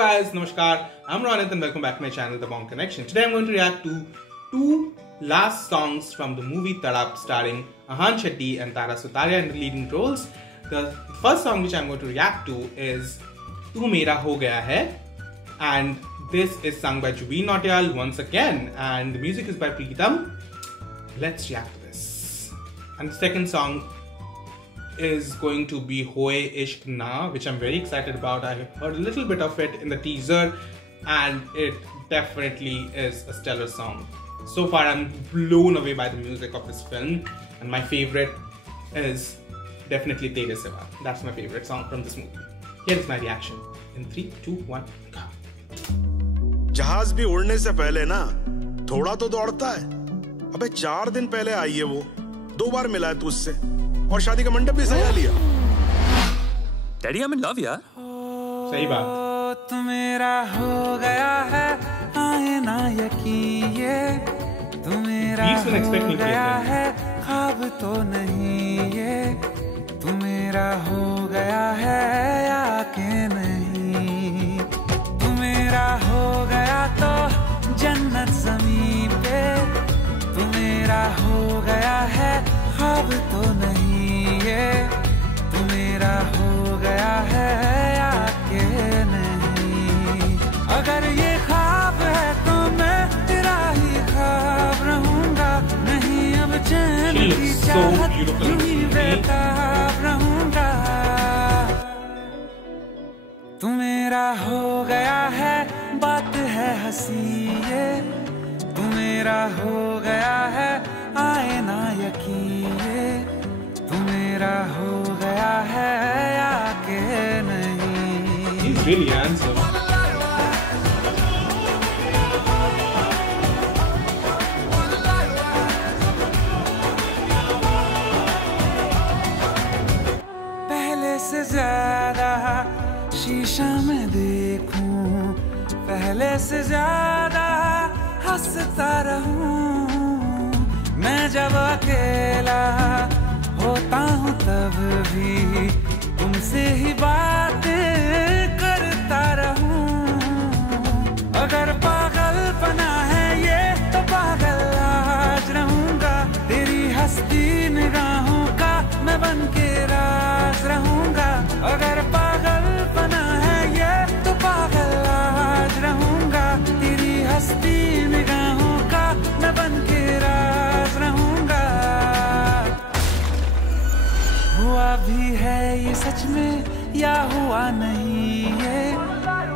guys, Namaskar. I'm Ronit and welcome back to my channel, The Bong Connection. Today I'm going to react to two last songs from the movie Tadap starring Ahan Shetty and Tara Sutaria in the leading roles. The first song which I'm going to react to is Tu Mera Ho Gaya Hai, and this is sung by Jubin Nautiyal once again, and the music is by Pritam. Let's react to this. And the second song is going to be Hoye Ishq Na, which I'm very excited about. I heard a little bit of it in the teaser and it definitely is a stellar song. So far I'm blown away by the music of this film, and my favorite is definitely Tere Siva. That's my favorite song from this movie. Here is my reaction in 3, 2, 1, go. जहाज भी उड़ने से पहले ना थोड़ा तो दौड़ता है। अबे 4 दिन पहले आई है वो, 2 बार मिला है तू उससे और शादी का मंडप भी सजा लिया। डैडी I'm in love यार। सही बात। तू मेरा हो गया है, आए ना यकीन ये, तू मेरा हो गया है, ख्वाब तो नहीं ये, तू मेरा हो गया है या के नहीं, तू मेरा हो गया तो जन्नत ज़मीन पे, तू मेरा हो गया है, ख्वाब तो नहीं ये, तू मेरा हो गया है या के नहीं, अगर ये ख्वाब है तो मैं तेरा ही ख्वाब रहूंगा, नहीं अब चैन की चाहत यूं ही बेताब रहूंगा, तू मेरा हो गया है, बात है हंसी ये, तू मेरा हो गया है, आए ना यकीन ये, तू मेरा हो गया है या के नहीं। He's really handsome. पहले से ज्यादा शीशा में देखूं, पहले से ज्यादा हंसता रहूं, मैं जब अकेला होता हूँ तब भी तुमसे ही बातें करता रहूं, अगर पागलपना है ये तो पागल आज रहूंगा, तेरी हंसती निगाहों का मैं बन के राज रहूंगा, अगर पागलपना है ये तो पागल आज रहूंगा, तेरी हंसती निगाहों का मैं बन के राज रहूंगा, हुआ भी है ये सच में या हुआ नहीं ये,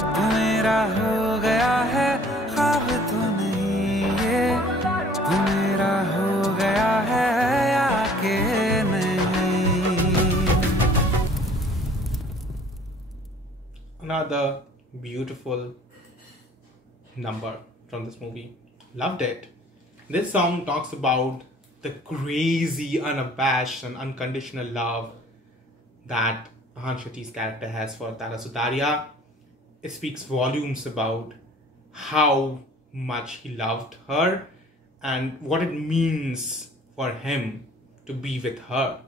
तू मेरा हो गया है, ख्वाब तो नहीं ये, तू मेरा हो गया है या के नहीं। Another beautiful number from this movie. Loved it. This song talks about the crazy, unabashed and unconditional love that Ahan Shetty's character has for Tara Sutaria. It speaks volumes about how much he loved her and what it means for him to be with her.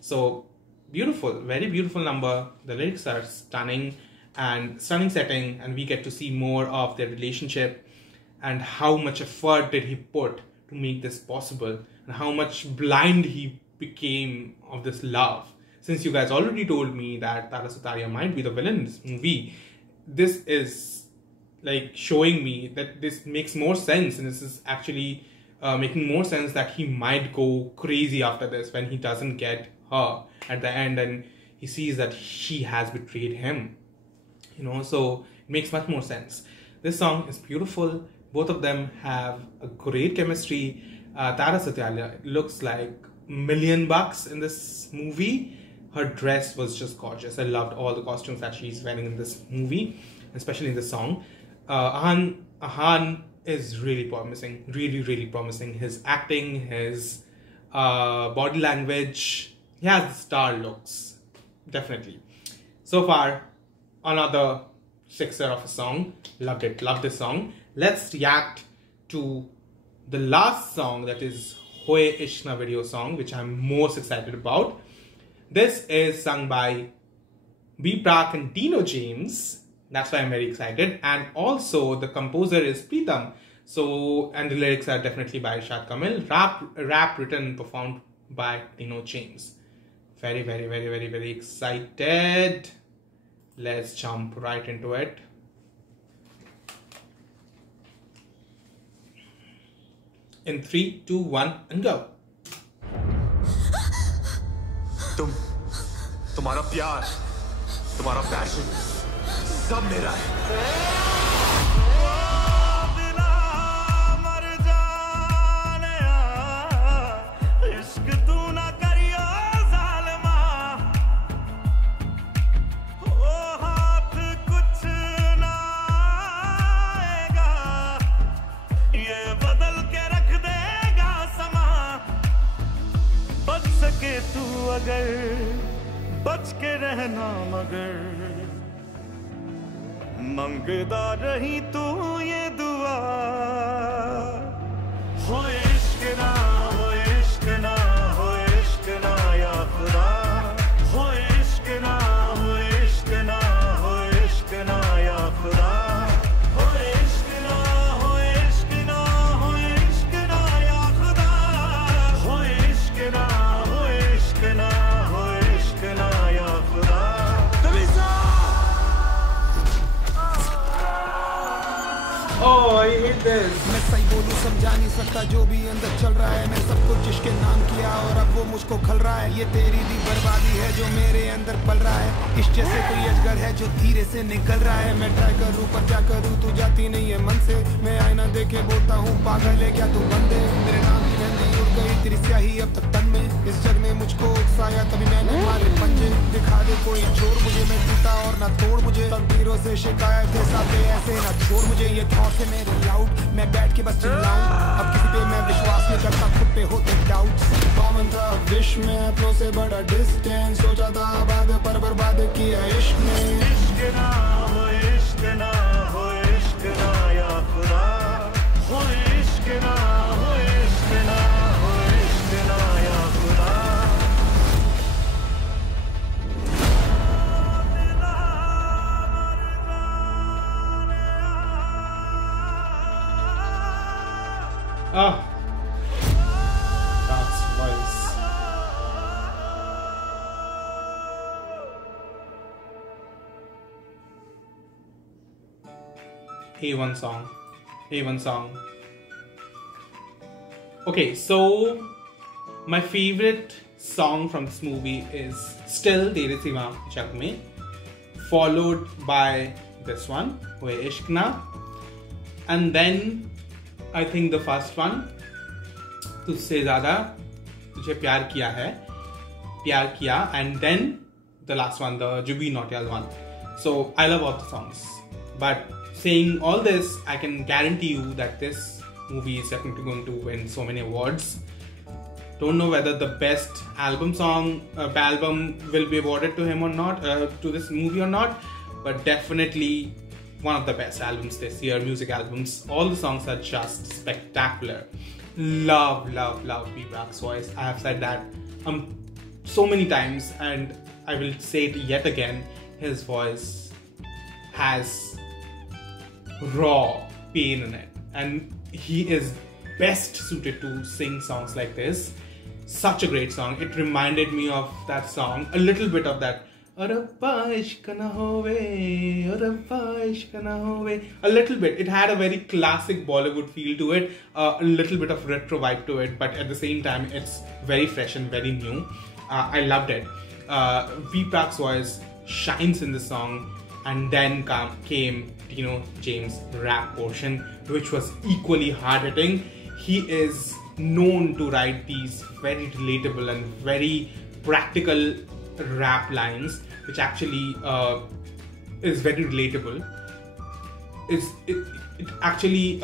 So beautiful, very beautiful number. The lyrics are stunning and stunning setting, and we get to see more of their relationship and how much effort did he put to make this possible, and how much blind he became of this love. Since you guys already told me that Tara Sutaria might be the villain in this movie, this is like showing me that this makes more sense, and this is actually making more sense that he might go crazy after this when he doesn't get her at the end and he sees that she has betrayed him. You know, so it makes much more sense. This song is beautiful. Both of them have a great chemistry. Tara Sutaria looks like $1,000,000 in this movie. Her dress was just gorgeous. I loved all the costumes that she's wearing in this movie, especially in the song. Ahan is really promising, really promising. His acting, his body language, he has the star looks, definitely. So far, another sixer of a song. Loved it, loved this song. Let's react to the last song, that is Hoye Ishq Na video song, which I'm most excited about. This is sung by B Prak and Dino James That's why I'm very excited. And also the composer is Pritam. So, and the lyrics are definitely by Irshad Kamil. Rap written and performed by Dino James. Very, very, very, very, very excited. Let's jump right into it. In 3, 2, 1 and go. तुम्हारा प्यार, तुम्हारा passion, सब मेरा है। तू अगर बच के रहना मगर मंगदा रही तू ये दुआ हो इश्क ना हो इश्क ना हो इश्क ना या खुदा हो इश्क ना हो इश्क ना हो इश्क ना या खुदा हो इश्क ना हो इश्क ना हो इश्क ना या खुदा हो इश्क ना Oh, I hate this. मैं सही बोलूं समझा नहीं सकता जो भी अंदर चल रहा है। मैं सब कुछ जिसके नाम किया और अब वो मुझको खल रहा है। ये तेरी दी बर्बादी है जो मेरे अंदर पल रहा है। इस जैसे कोई अजगर है जो धीरे से निकल रहा है। मैं ट्राई करूं पर क्या करूं तू जाती नहीं है मन से। मैं आईना देखे बोलता हूँ पागल है क्या तू बंदे। मेरे नाम की मेहंदी उड़ गई तेरी स्याही अब तक तन में। इस जग ने मुझको उकसाया तभी मैंने मारे पंजे। दिखा दे कोई जोर मुझे मैं टूटा और ना तोड़ मुझे। तकदीरों से शिकायत है साथे ऐसे ना छोड़ मुझे। ये थॉट्स है मेरे लाउड मैं बैठ के बस चिल्लाऊं। अब किसी पे मैं विश्वास नहीं करता खुद पे होते डाउट्स। कॉमन था विश में अपनों से बड़ा डिस्टेंस। सोचा था आबाद पर बर्बाद किया इश्क में। इश्क ना हो इश्क ना हो इश्क ना या खुदा हो इश्क ना हो इश्क ना हो इश्क ना या खुदा। Ah, that's voice. A1 song. A1 song. Okay, so my favorite song from this movie is still Tere Siva Jag Mein, followed by this one, Hoye Ishq Na, and then I think the first one, तुझसे ज़्यादा तुझे प्यार किया है, प्यार किया, and then the last one, the Jubi Nautiyal one. So I love all the songs. But saying all this, I can guarantee you that this movie is definitely going to win so many awards. Don't know whether the best album will be awarded to him or not, to this movie or not, but definitely one of the best albums this year, music albums. All the songs are just spectacular. Love, love, love B Prak's voice. I have said that so many times and I will say it yet again. His voice has raw pain in it and he is best suited to sing songs like this. Such a great song. It reminded me of that song, a little bit of that. A little bit. It had a very classic Bollywood feel to it, a little bit of retro vibe to it, but at the same time it's very fresh and very new. I loved it. B Prak's voice shines in the song, and then came Dino James' rap portion, which was equally hard-hitting. He is known to write these very relatable and very practical rap lines, which actually is very relatable. It actually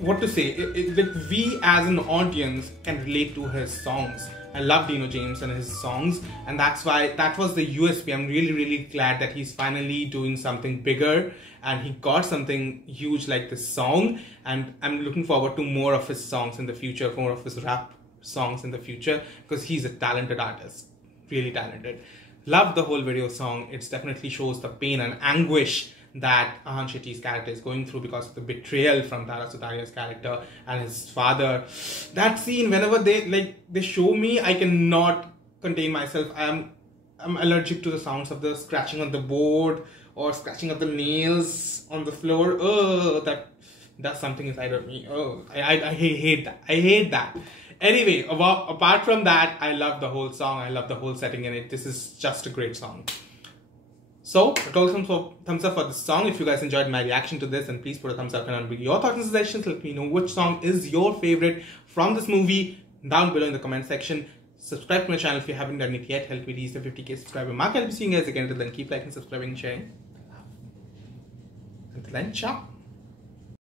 what to say? Like we as an audience can relate to his songs. I love Dino James and his songs, and that's why that was the USP. I'm really glad that he's finally doing something bigger and he got something huge like this song, and I'm looking forward to more of his songs in the future, more of his rap songs in the future, because he's a talented artist, really talented. Love the whole video song. It definitely shows the pain and anguish that Ahan Shetty's character is going through because of the betrayal from Tara Sutaria's character and his father. That scene, whenever they show me, I cannot contain myself. I'm allergic to the sounds of the scratching on the board or scratching of the nails on the floor. Oh, that's something inside of me. Oh, I hate that. I hate that. Anyway, apart from that, I love the whole song. I love the whole setting in it. This is just a great song. So, a total thumbs up for this song. If you guys enjoyed my reaction to this, then please put a thumbs up and your thoughts and suggestions. Let me know which song is your favorite from this movie down below in the comment section. Subscribe to my channel if you haven't done it yet. Help me reach the 50k subscriber mark. I'll be seeing you guys again. Until then, keep liking, subscribing, sharing. Until then, ciao.